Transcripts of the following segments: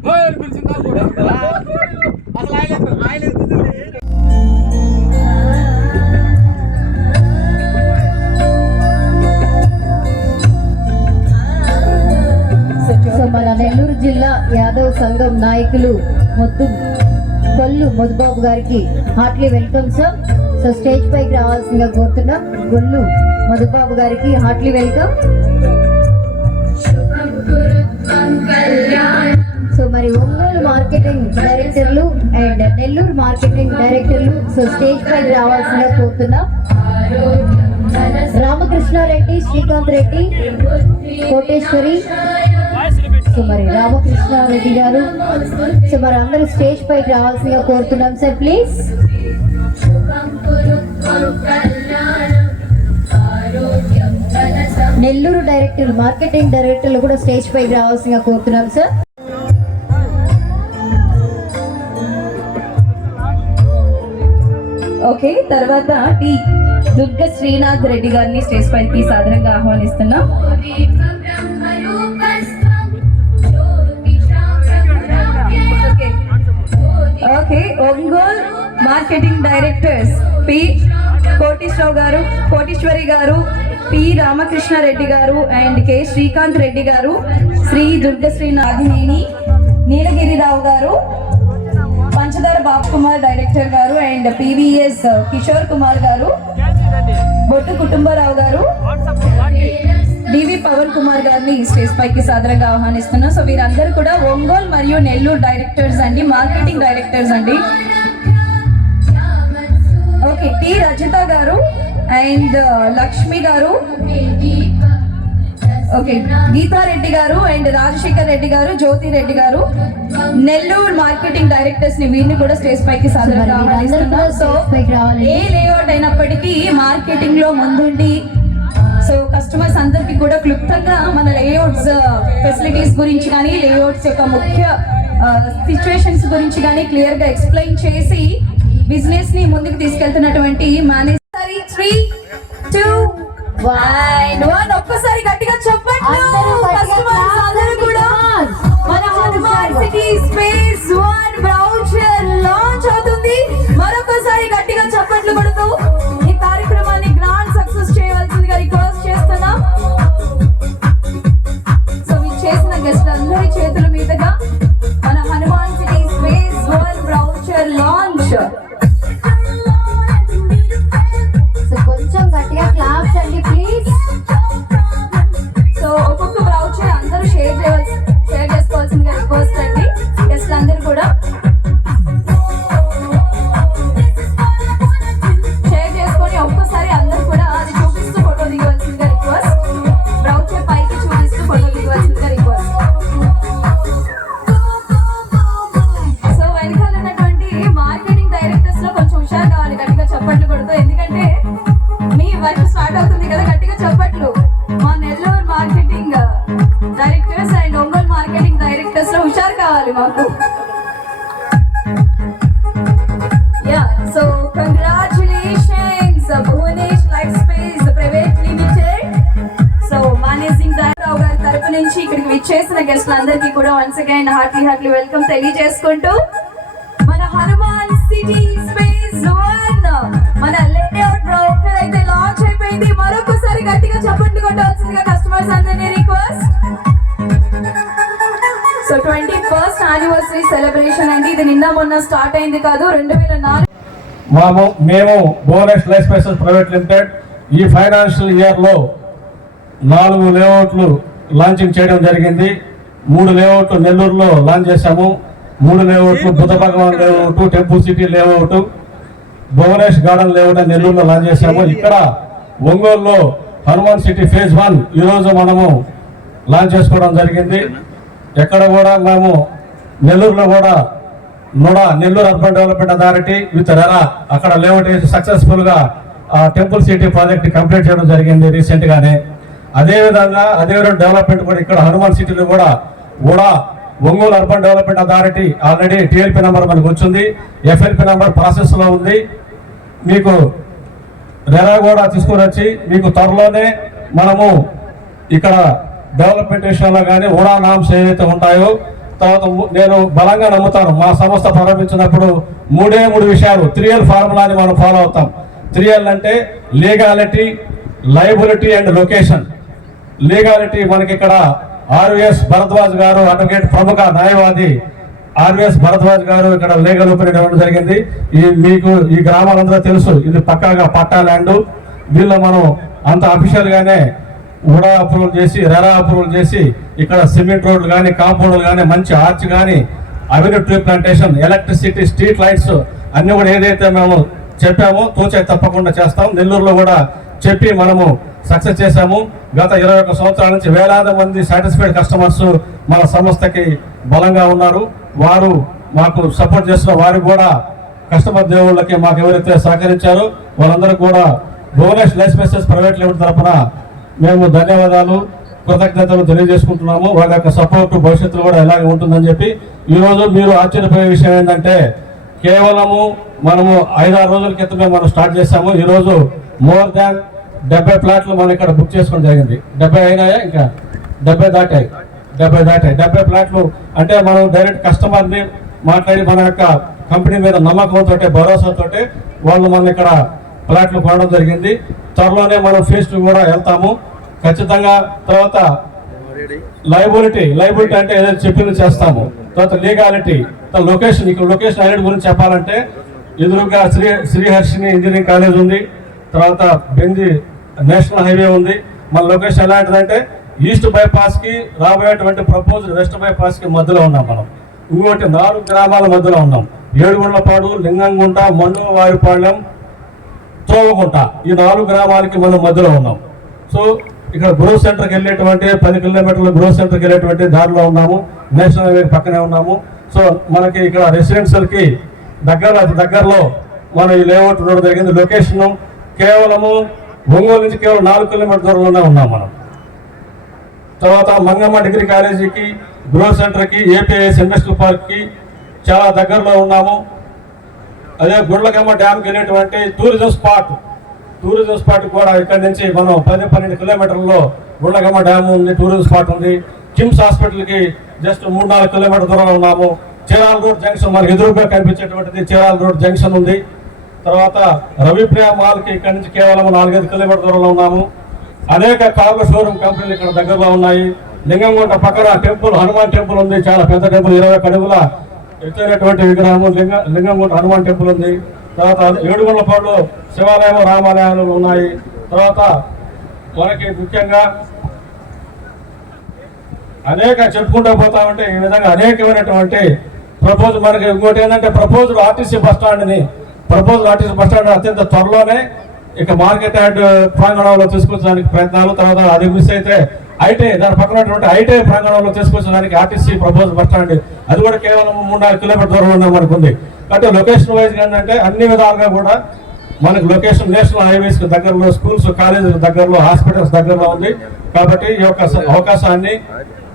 So మన నెల్లూరు జిల్లా యాదవ్ సంఘం నాయకులు కొల్లు మధుబాబు గారికి heartily welcome sir. So stage పైకి రావాల్సిందిగా కోరుతున్నాం. కొల్లు మధుబాబు గారికి హార్ట్లీ వెల్కమ్. సో మరి ఒంగోలు మార్కెటింగ్ డైరెక్టర్లు అండ్ నెల్లూరు మార్కెటింగ్ డైరెక్టర్లు సో స్టేజ్ పైకి రావాల్సిందిగా కోరుతున్నాం. రామకృష్ణారెడ్డి, శ్రీకాంత్ రెడ్డి, కోటేశ్వరి, సో మరి రామకృష్ణారెడ్డి గారు సో మరి అందరూ స్టేజ్ పైకి రావాల్సిందిగా కోరుతున్నాం sir please. Nellore director, marketing డైరెక్టర్లు కూడా స్టేజ్ పైకి రావాల్సిందిగా కోరుతున్నాం సార్. ఓకే, తర్వాత టి దుర్గ శ్రీనాథ్ రెడ్డి గారిని స్టేజ్ పైకి సాధారణంగా ఆహ్వానిస్తున్నాం. Okay, Ongole marketing directors P Koteswari గారు, పి రామకృష్ణారెడ్డి గారు అండ్ కె శ్రీకాంత్ రెడ్డి గారు, శ్రీ దుర్గశ్రీ నాగినేని నీలగిరిరావు గారు, పంచదార బాబు కుమార్ డైరెక్టర్ గారు అండ్ పివిఎస్ కిషోర్ కుమార్ గారు, బొట్టు కుటుంబరావు గారు, డివి పవన్ కుమార్ గారిని స్టేజ్ పైకి సాదరంగా ఆహ్వానిస్తున్నాం. సో వీరందరూ కూడా ఒంగోలు మరియు నెల్లూరు డైరెక్టర్స్ అండి, మార్కెటింగ్ డైరెక్టర్స్ అండి. ఓకే, టి రజిత గారు అండ్ లక్ష్మి గారు, ఓకే గీతారెడ్డి గారు అండ్ రాజశేఖర్ రెడ్డి గారు, జ్యోతి రెడ్డి గారు, నెల్లూరు మార్కెటింగ్ డైరెక్టర్స్ ని వీరిని కూడా స్టేజ్ పైకి సాదరంగా ఆహ్వానిస్తున్నాం. సో ఏ లేఅవుట్ అయినప్పటికీ మార్కెటింగ్ లో ముందుండి సో కస్టమర్స్ అందరికి కూడా క్లుప్తంగా మన లేఅవుట్స్ ఫెసిలిటీస్ గురించి కానీ లేఅవుట్స్ యొక్క ముఖ్య సిచ్యువేషన్స్ గురించి కానీ క్లియర్ గా ఎక్స్ప్లెయిన్ చేసి బిజినెస్ ని ముందుకు తీసుకెళ్తున్నటువంటి మేనేజర్. 3, 2, 1 ఒక్కసారి గట్టిగా చెప్పండి. కస్టమర్స్ అందరూ కూడా మన Hanuman city space 1 brochure launch అవుతుంది. మరొకసారి గట్టిగా చప్పట్లు కొడుతూ ఈ కార్యక్రమాన్ని గ్రాండ్ సక్సెస్ చేయవలసిందిగా రిక్వెస్ట్ చేస్తున్నాం. సో మీరు చేసిన గెస్ట్ అందరి చేతుల మీదుగా మన Hanuman city space 1 brochure launch. So కొంచెం గట్టిగా క్లాప్స్ అండి ప్లీజ్. సో ఒక్కొక్క బ్రౌచర్ అందరూ షేర్ చేసుకోవాల్సిందిగా రిక్వెస్ట్ అండి. గెస్ట్ అందరూ కూడా షేర్ చేసుకొని ఒక్కసారి అందరూ కూడా అది చూపిస్తూ ఫోటో దిగవలసిందిగా రిక్వెస్ట్. బ్రౌచర్ పైకి చూపిస్తూ ఫోటో దిగవలసిందిగా రిక్వెస్ట్. సో వెనకాల ఉన్నటువంటి మార్కెటింగ్ డైరెక్టర్స్ లో కొంచెం హుషారు కావాలి, గట్టిగా చప్పట్లు కొడుతూ. ఎందుకంటే మీ వర్క్ స్టార్ట్ అవుతుంది కదా, గట్టిగా చప్పట్లు. మా Nellore marketing directors and Ongole marketing directors లో హుషారు కావాలి మాకు. Yeah, so congratulations Bhuvanesh life space private limited. So managing director గారి తరపు నుంచి ఇక్కడికి విచ్చేసిన గెస్ట్లందరికీ కూడా వన్స్ అగైన్ హార్ట్లీ వెల్కమ్ తెలియజేసుకుంటూ మన హనుమాన్ సిటీ స్పేస్ 1 మన లేఅవుట్ బ్రౌచర్ అయితే లాంచ్ అయిపోయింది. మరొకసారి గట్టిగా చప్పట్లు కొట్టాల్సిందిగా కస్టమర్స్ అందరినీ request. So 21st anniversary celebration అండి. ఇది నిన్న మొన్న స్టార్ట్ అయింది కాదు, 2004. మేము Bhuvanesh life spaces private limited ఈ ఫైనాన్షియల్ ఇయర్లో 4 లేఅవుట్లు లాంచింగ్ చేయడం జరిగింది. 3 లేఅవుట్లు నెల్లూరులో లాంచ్ చేశాము. 3 లేఅవుట్లు Buddha Bhagavan layout, temple city layout, Bhuvanesh garden layout నెల్లూరులో లాంచ్ చేశాము. ఇక్కడ ఒంగోలులో హనుమాన్ సిటీ ఫేజ్ 1 ఈరోజు మనము లాంచ్ చేసుకోవడం జరిగింది. ఎక్కడ కూడా మేము నెల్లూరులో కూడా Nellore urban development authority with RERA అక్కడ లేఅవుట్ సక్సెస్ఫుల్ గా టెంపుల్ సిటీ ప్రాజెక్ట్ కంప్లీట్ చేయడం జరిగింది రీసెంట్ గానే. అదేవిధంగా డెవలప్మెంట్ కూడా ఇక్కడ హనుమాన్ సిటీలో కూడా Ongole urban development authority already TLP number మనకు వచ్చింది, ఎఫ్ఎల్పీ నెంబర్ ప్రాసెస్ లో ఉంది. మీకు రెరా కూడా తీసుకుని వచ్చి మీకు త్వరలోనే మనము ఇక్కడ డెవలప్మెంట్ విషయంలో కానీ నామ్స్ ఏదైతే ఉంటాయో తర్వాత నేను బలంగా నమ్ముతాను, మా సంస్థ ప్రారంభించినప్పుడు 3 విషయాలు 3L ఫార్ములాని మనం ఫాలో అవుతాం. 3L అంటే legality, liability and location. Legality మనకి ఇక్కడ ఆర్వీఎస్ భరద్వాజ్ గారు, అడ్వకేట్ ప్రముఖ న్యాయవాది ఆర్వీఎస్ భరద్వాజ్ గారు ఇక్కడ లీగల్ ఒపీనియన్ ఇవ్వడం జరిగింది. మీకు ఈ గ్రామాలందరూ తెలుసు, ఇది పక్కాగా పట్టా ల్యాండ్. దీనిలో మనం అంత అఫీషియల్ గానే ఉడా అప్రూవల్ చేసి, రెరా అప్రూవల్ చేసి, ఇక్కడ సిమెంట్ రోడ్లు కానీ, కాంపౌండ్లు కానీ, మంచి ఆర్చ్ కానీ, avenue tree plantation, electricity, street lights అన్ని కూడా ఏదైతే మేము చెప్పామో తూచే తప్పకుండా చేస్తాం. నెల్లూరులో కూడా చెప్పి మనము సక్సెస్ చేశాము. గత 21 సంవత్సరాల నుంచి వేలాది మంది సాటిస్ఫైడ్ కస్టమర్స్ మన సంస్థకి బలంగా ఉన్నారు. వారు మాకు సపోర్ట్ చేస్తున్న వారికి కూడా, కస్టమర్ దేవుళ్ళకి మాకు ఎవరైతే సహకరించారో వాళ్ళందరూ కూడా Bhuvanesh life spaces private limited తరఫున మేము ధన్యవాదాలు, కృతజ్ఞతలు తెలియజేసుకుంటున్నాము. వాళ్ళ యొక్క సపోర్ట్ భవిష్యత్తులో కూడా ఇలాగే ఉంటుందని చెప్పి. ఈరోజు మీరు ఆశ్చర్యపోయే విషయం ఏంటంటే, కేవలము మనము 5-6 రోజుల క్రితమే మనం స్టార్ట్ చేశాము. ఈరోజు మోర్ దాన్ 70 ప్లాట్లు మనం ఇక్కడ బుక్ చేసుకోవడం జరిగింది. 70 అయినాయా? ఇంకా 70 దాటాయి. 70 ప్లాట్లు అంటే మనం డైరెక్ట్ కస్టమర్ని మాట్లాడి మన యొక్క కంపెనీ మీద నమ్మకంతో, భరోసాతో వాళ్ళు మన ఇక్కడ ప్లాట్లు కొనడం జరిగింది. త్వరలోనే మనం ఫేజ్ 2 కూడా వెళ్తాము ఖచ్చితంగా. తర్వాత లయబిలిటీ అంటే ఏదైతే చెప్పింది చేస్తాము. తర్వాత లీగాలిటీ, లొకేషన్. ఇక్కడ లొకేషన్ ఐడెంటి గురించి చెప్పాలంటే, ఎదురుగా శ్రీహర్షిని ఇంజనీరింగ్ కాలేజ్ ఉంది, తర్వాత బెంజి నేషనల్ హైవే ఉంది. మన లొకేషన్ ఎలాంటిదంటే ఈస్ట్ బైపాస్ కి రాబోయేటువంటి ప్రపోజ్ వెస్ట్ బైపాస్ కి మధ్యలో ఉన్నాం మనం. ఇంకోటి 4 గ్రామాల మధ్యలో ఉన్నాం. ఏడుగుండ్లపాడు, లింగంగుంట, మండువారిపాళ్యం, తోవగుంట, ఈ 4 గ్రామాలకి మనం మధ్యలో ఉన్నాం. సో ఇక్కడ గ్రోత్ సెంటర్కి వెళ్ళేటువంటి 10 కిలోమీటర్ల గ్రోత్ సెంటర్కి వెళ్ళేటువంటి దారిలో ఉన్నాము. నేషనల్ హైవే పక్కనే ఉన్నాము. సో మనకి ఇక్కడ రెసిడెన్షియల్ కి దగ్గరలో మనం ఈ లేఅవుట్ రోడ్ జరిగింది. లొకేషన్ కేవలము ఒంగోలు నుంచి కేవలం 4 కిలోమీటర్ల దూరంలోనే ఉన్నాం మనం. తర్వాత మంగమ్మ డిగ్రీ కాలేజీకి, గ్రోత్ సెంటర్కి, ఏపీఐఎస్ ఇండస్ట్రియల్ పార్క్కి చాలా దగ్గరలో ఉన్నాము. అదే గుండ్లకమ్మ డ్యామ్కి వెళ్ళేటువంటి టూరిజం స్పాట్ కూడా ఇక్కడ నుంచి మనం 10-12 కిలోమీటర్లలో గుండ్లకమ్మ డ్యామ్ ఉంది, టూరిజం స్పాట్ ఉంది. కిమ్స్ హాస్పిటల్కి జస్ట్ 3-4 కిలోమీటర్ల దూరంలో ఉన్నాము. చీరాల రోడ్ జంక్షన్ మనకి ఎదురుగా కనిపించేటువంటిది చీరాల రోడ్ జంక్షన్ ఉంది. తర్వాత రవిప్రియ మాల్కి ఇక్కడ నుంచి కేవలం 4-5 కిలోమీటర్ల దూరంలో ఉన్నాము. అనేక కార్ల షోరూమ్ కంపెనీలు ఇక్కడ దగ్గరలో ఉన్నాయి. లింగంగుంట పక్కన టెంపుల్, హనుమాన్ టెంపుల్ ఉంది, చాలా పెద్ద టెంపుల్, 20 అడుగుల ఎత్తైనటువంటి విగ్రహము లింగంగుంట హనుమాన్ టెంపుల్ ఉంది. తర్వాత ఏడుగుండ్లపాడులో శివాలయం, రామాలయాలు ఉన్నాయి. తర్వాత మనకి ముఖ్యంగా అనేక చెప్పుకుంటూ పోతా ఉంటే ఈ విధంగా అనేకమైనటువంటి ప్రపోజ్. మనకి ఇంకోటి ఏంటంటే ప్రపోజ్డ్ ఆర్టీసీ బస్ స్టాండ్ అత్యంత త్వరలోనే ఇక మార్కెట్ యార్డ్ ప్రాంగణంలో తీసుకొచ్చడానికి ప్రయత్నాలు. తర్వాత అది మిస్ అయితే ఐటీఐ, దాని పక్కన ఐటీఐ ప్రాంగణంలో తీసుకొచ్చడానికి ఆర్టీసీ ప్రపోజ్ బస్ స్టాండ్, అది కూడా కేవలం 3-4 కిలోమీటర్ దూరంలో మనకు ఉంది. కాబట్టి లొకేషన్ వైజ్ ఏంటంటే అన్ని విధాలుగా కూడా మనకు లొకేషన్ నేషనల్ హైవేస్ కి దగ్గరలో, స్కూల్స్ కాలేజీలకు దగ్గరలో, హాస్పిటల్స్ దగ్గరలో ఉంది. కాబట్టి ఈ యొక్క అవకాశాన్ని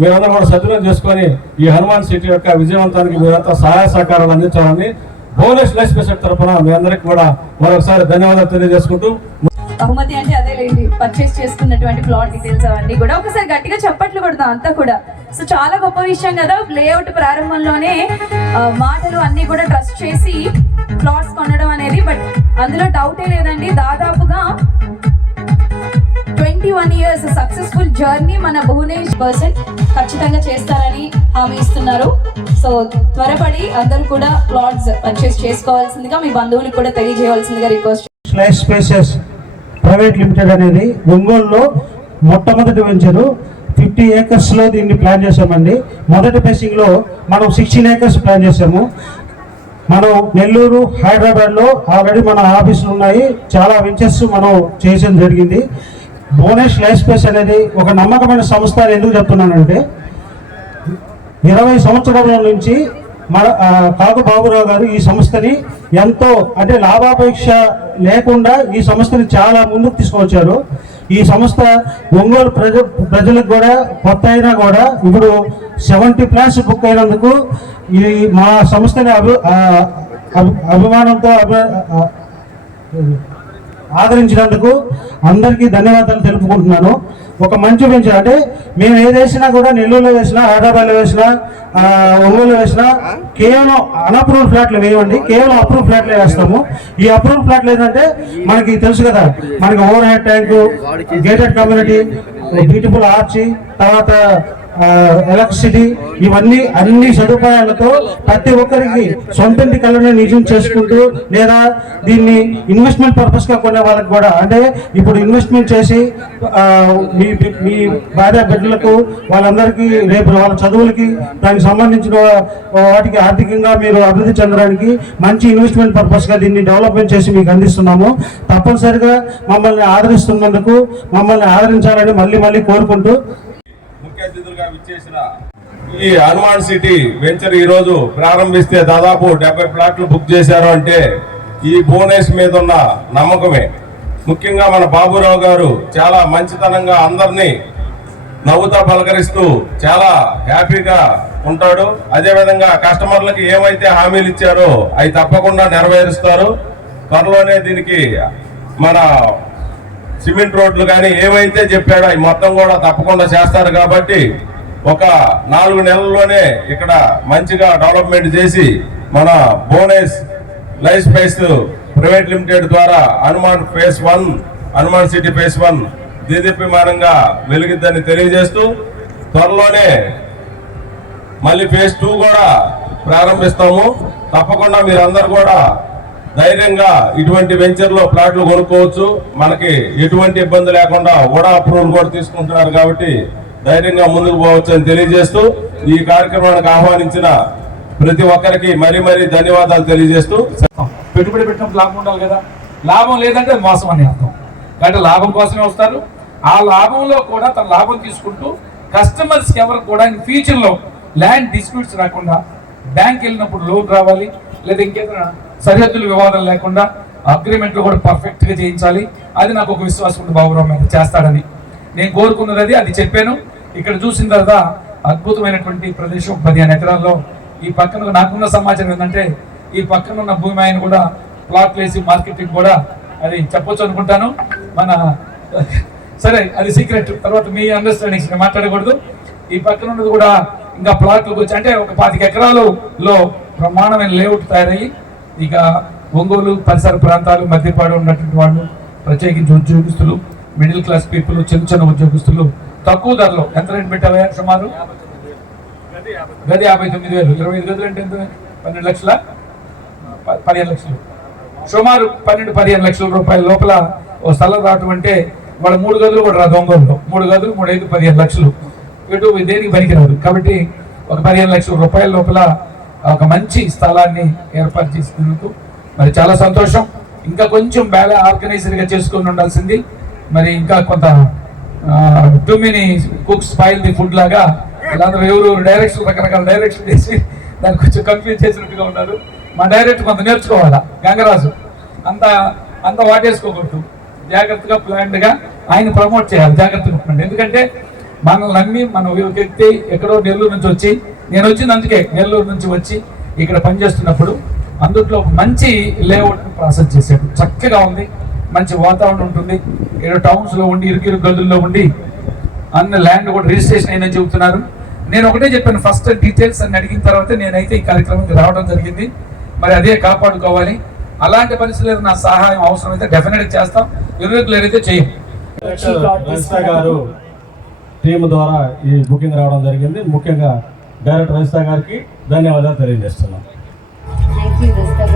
మీరందరూ కూడా సద్వినియోగం చేసుకొని ఈ హనుమాన్ సిటీ యొక్క విజయవంతానికి మీరంతా సహాయ సహకారాలు అందించాలని భువనేష్ లైఫ్ స్పేసెస్ తరఫున మీ అందరికీ కూడా మరొకసారి ధన్యవాదాలు తెలియజేసుకుంటూ, బహుమతి అంటే అదేలేండి, పర్చేస్ చేసుకున్నటువంటి ప్లాట్ డీటెయిల్స్ అవన్నీ కూడా ఒకసారి గట్టిగా చప్పట్లు కొడతాం అంతా కూడా. సో చాలా గొప్ప విషయం కదా, లేఅవుట్ ప్రారంభంలోనే మాటలు అన్ని కూడా ట్రస్ట్ చేసి ప్లాట్స్ కొనడం అనేది. బట్ అందులో డౌటే లేదండి, దాదాపుగా 21 years సక్సెస్ఫుల్ జర్నీ మన భువనేష్ పర్సన్ ఖచ్చితంగా చేస్తారని హామీ ఇస్తున్నారు. సో త్వరపడి అందరూ కూడా ప్లాట్స్ పర్చేస్ చేసుకోవాల్సిందిగా, మీ బంధువులకు కూడా తెలియజేయవలసిందిగా request. Life spaces private limited అనేది ఒంగోలులో మొట్టమొదటి వెంచరు. 50 acres దీన్ని ప్లాన్ చేసామండి. మొదటి ఫేసింగ్లో మనం 16 acres ప్లాన్ చేసాము. మనం నెల్లూరు, హైదరాబాద్లో ఆల్రెడీ మన ఆఫీసులు ఉన్నాయి. చాలా వెంచర్స్ మనం చేయడం జరిగింది. భువనేష్ లైఫ్ స్పేస్ అనేది ఒక నమ్మకమైన సంస్థ అని ఎందుకు చెప్తున్నానంటే, 20 సంవత్సరాల నుంచి మన కాకు బాబురావు గారు ఈ సంస్థని ఎంతో అంటే లాభాపేక్ష లేకుండా ఈ సంస్థని చాలా ముందుకు తీసుకువచ్చారు. ఈ సంస్థ ఒంగోలు ప్రజలకు కూడా కొత్త అయినా కూడా ఇప్పుడు 70 ప్లాన్స్ బుక్ అయినందుకు ఈ మా సంస్థని అభిమానంతో ఆదరించినందుకు అందరికీ ధన్యవాదాలు తెలుపుకుంటున్నాను. ఒక మంచి వెంచర్. అంటే మేము ఏది వేసినా కూడా నెల్లూరులో వేసినా, హైదరాబాద్లో వేసినా, ఒంగోలు వేసినా కేవలం అన్అప్రూవ్డ్ ఫ్లాట్లు వేయండి, కేవలం అప్రూవ్ ఫ్లాట్లే వేస్తాము. ఈ అప్రూవ్డ్ ఫ్లాట్లు ఏంటంటే మనకి తెలుసు కదా, మనకి overhead tank, gated community, beautiful arch, తర్వాత ఎలక్ట్రిసిటీ, ఇవన్నీ అన్ని సదుపాయాలతో ప్రతి ఒక్కరికి సొంతంటి కళని నిజం చేసుకుంటూ, లేదా దీన్ని ఇన్వెస్ట్మెంట్ పర్పస్ గా కొనే వాళ్ళకి కూడా, అంటే ఇప్పుడు ఇన్వెస్ట్మెంట్ చేసి మీ భార్య బిడ్డలకు వాళ్ళందరికీ రేపు వాళ్ళ చదువులకి దానికి సంబంధించిన వాటికి ఆర్థికంగా మీరు అభివృద్ధి చెందడానికి మంచి ఇన్వెస్ట్మెంట్ పర్పస్ గా దీన్ని డెవలప్మెంట్ చేసి మీకు అందిస్తున్నాము. తప్పనిసరిగా మమ్మల్ని ఆదరిస్తున్నందుకు మమ్మల్ని ఆదరించాలని మళ్ళీ కోరుకుంటూ ముఖ్య అతిథులుగా విచ్చేసిన ఈ హనుమాన్ సిటీ వెంచర్ ఈ రోజు ప్రారంభిస్తే దాదాపు 70 ప్లాట్లు బుక్ చేశారు అంటే ఈ భువనేష్ మీద ఉన్న నమ్మకమే. ముఖ్యంగా మన బాబురావు గారు చాలా మంచితనంగా అందరినీ నవ్వుతా పలకరిస్తూ చాలా హ్యాపీగా ఉంటాడు. అదేవిధంగా కస్టమర్లకి ఏమైతే హామీలు ఇచ్చారో అవి తప్పకుండా నెరవేరుస్తారు. త్వరలోనే దీనికి మన సిమెంట్ రోడ్లు కానీ ఏవైతే చెప్పాడో అవి మొత్తం కూడా తప్పకుండా చేస్తారు. కాబట్టి ఒక 4 నెలల్లోనే ఇక్కడ మంచిగా డెవలప్మెంట్ చేసి మన Bhuvanesh life space private limited ద్వారా Hanuman phase 1, Hanuman city phase 1 దేదీప్యమానంగా వెలిగిద్దని తెలియజేస్తూ త్వరలోనే మళ్ళీ ఫేజ్ 2 కూడా ప్రారంభిస్తాము. తప్పకుండా మీరందరూ కూడా ధైర్యంగా ఇటువంటి వెంచర్లో ప్లాట్లు కొనుక్కోవచ్చు. మనకి ఎటువంటి ఇబ్బంది లేకుండా ఓడా అప్రూవల్ కూడా తీసుకుంటున్నారు కాబట్టి ధైర్యంగా ముందుకు పోవచ్చు అని తెలియజేస్తూ ఈ కార్యక్రమానికి ఆహ్వానించిన ప్రతి ఒక్కరికి మరీ ధన్యవాదాలు తెలియజేస్తూ, పెట్టుబడి పెట్టినప్పుడు లాభం ఉండాలి కదా, లాభం లేదంటే మోసం అని అర్థం. కాబట్టి లాభం కోసమే వస్తారు. ఆ లాభంలో కూడా తన లాభం తీసుకుంటూ కస్టమర్స్కి ఎవరు కూడా ఫ్యూచర్లో ల్యాండ్ డిస్ప్యూట్స్ రాకుండా, బ్యాంక్ వెళ్ళినప్పుడు లోన్ రావాలి, లేదా ఇంకేదైనా సరిహద్దుల వివాదం లేకుండా అగ్రిమెంట్లు కూడా పర్ఫెక్ట్గా చేయించాలి. అది నాకు ఒక విశ్వాసం ఉంది బాబురావు మీద చేస్తాడని. నేను కోరుకున్నది అది చెప్పాను. ఇక్కడ చూసిన తర్వాత అద్భుతమైనటువంటి ప్రదేశం 15 ఎకరాల్లో. ఈ పక్కన నాకున్న సమాచారం ఏంటంటే ఈ పక్కన ఉన్న భూమి ఆయన కూడా ప్లాట్లు వేసి మార్కెటింగ్ కూడా అది చెప్పొచ్చు అనుకుంటాను. మన సరే అది సీక్రెట్, తర్వాత మీ అండర్స్టాండింగ్స్ మాట్లాడకూడదు. ఈ పక్కన ఉన్నది కూడా ఇంకా ప్లాట్లకు వచ్చి అంటే ఒక 25 ఎకరాలలో బ్రహ్మాండమైన లేఅవుట్ తయారయ్యి ఇక ఒంగోలు పరిసర ప్రాంతాలు మధ్యపాడు ఉన్నటువంటి వాళ్ళు, ప్రత్యేకించి ఉద్యోగస్తులు, మిడిల్ క్లాస్ పీపుల్, చిన్న ఉద్యోగస్తులు తక్కువ ధరలో ఎంత రేటు పెట్టావా? సుమారు గది 59,000. 25 గదులు అంటే ఎంత? 12 లక్షల 15 లక్షలు, సుమారు 12-15 లక్షల రూపాయల లోపల ఓ స్థలం రావటం అంటే వాళ్ళ 3 గదులు కూడా రాదు. ఒంగోలులో 3 గదులు 3-5-15 లక్షలు ఇటు దేనికి పనికిరాదు. కాబట్టి ఒక 15 లక్షల రూపాయల లోపల ఒక మంచి స్థలాన్ని ఏర్పాటు చేసినందుకు మరి చాలా సంతోషం. ఇంకా కొంచెం ఆర్గనైజర్గా చేసుకొని ఉండాల్సింది. మరి ఇంకా కొంత too many cooks spoil the food లాగా వీళ్ళందరూ ఎవరు డైరెక్షన్ రకరకాల డైరెక్షన్ చేసి దాన్ని కొంచెం కన్ఫ్యూజ్ చేసినట్టుగా ఉన్నారు. మా డైరెక్టర్ కొంత నేర్చుకోవాలా. గంగరాజు అంత వాటేసుకోకూడదు, జాగ్రత్తగా ప్లాన్డ్గా ఆయన ప్రమోట్ చేయాలి. జాగ్రత్తగా ఉండండి. ఎందుకంటే మనల్ని నమ్మి మన వ్యక్తి ఎక్కడో నెల్లూరు నుంచి వచ్చి, నేను వచ్చింది అందుకే నెల్లూరు నుంచి వచ్చి ఇక్కడ పనిచేస్తున్నప్పుడు అందుట్లో మంచి లేఅవుట్ ప్రాసెస్ చేశాడు. చక్కగా ఉంది, మంచి వాతావరణం ఉంటుంది. ఏదో టౌన్స్లో ఉండి ఇరుకు గదుల్లో ఉండి అన్న ల్యాండ్ కూడా రిజిస్ట్రేషన్ అయిందని చెబుతున్నారు. నేను ఒకటే చెప్పాను, ఫస్ట్ డీటెయిల్స్ అని అడిగిన తర్వాత నేనైతే ఈ కార్యక్రమానికి రావడం జరిగింది. మరి అదే కాపాడుకోవాలి. అలాంటి పరిస్థితుల్లో నా సహాయం అవసరమైతే డెఫినెట్గా చేస్తాం, ఇర్రెగ్యులర్ అయితే చేయం. గారు టీం ద్వారా ఈ బుకింగ్ రావడం జరిగింది. ముఖ్యంగా డైరెక్టర్ రజిత గారికి ధన్యవాదాలు తెలియజేస్తున్నాం. Thank you.